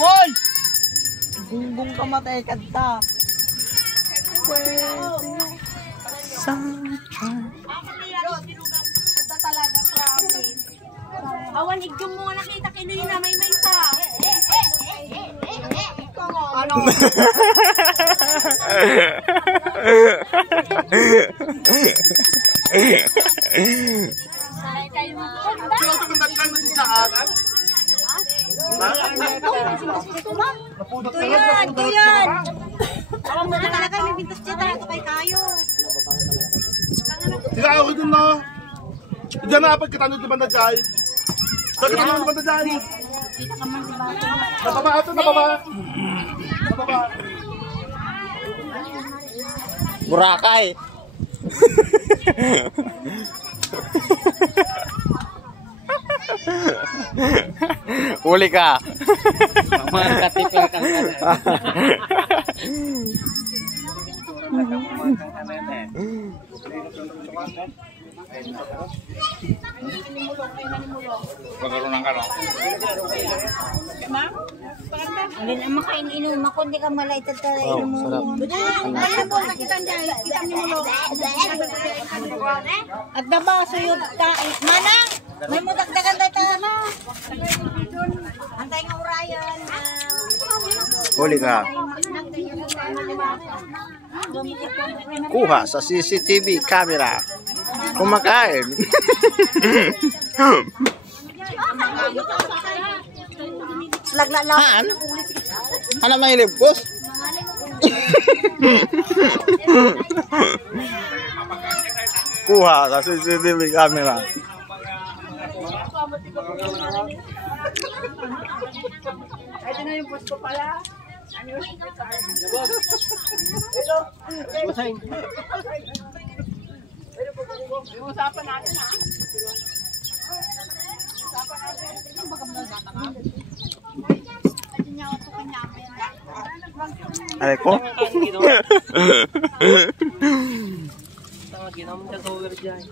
Paul! Gunggong ka matay kanta. Awan, igyong mo nakita kinuhin na may maysa. Ano? Tuyan! Awang mo na talaga, may bintas siya talaga kay kayo. Sila ako dun na. Diyan na pag kitano diba na dyan. Saan kitano diba na dyan? Nababa ito, nababa. Nababa. Burakay. Uli ka. Mga katipla kang Pagkaroon ka no? Alin ang makain-inom ako, hindi ka malaitad ka inom mo. Ayan po, nakita dyan. Kita mo mo. At nabaso yung kain. Manang! May mudagdagan tayo na. Antay nga urayan. Huli ka. Kuha sa CCTV camera. Kumakain. Haan? Ano may libos? Kuha sa CCTV camera. Ito na yung pusto pala. Usapan natin ha. Usapan natin. Ang bagamdang bata ka. Ay ko? Tawag yun, ang nag-over dyan.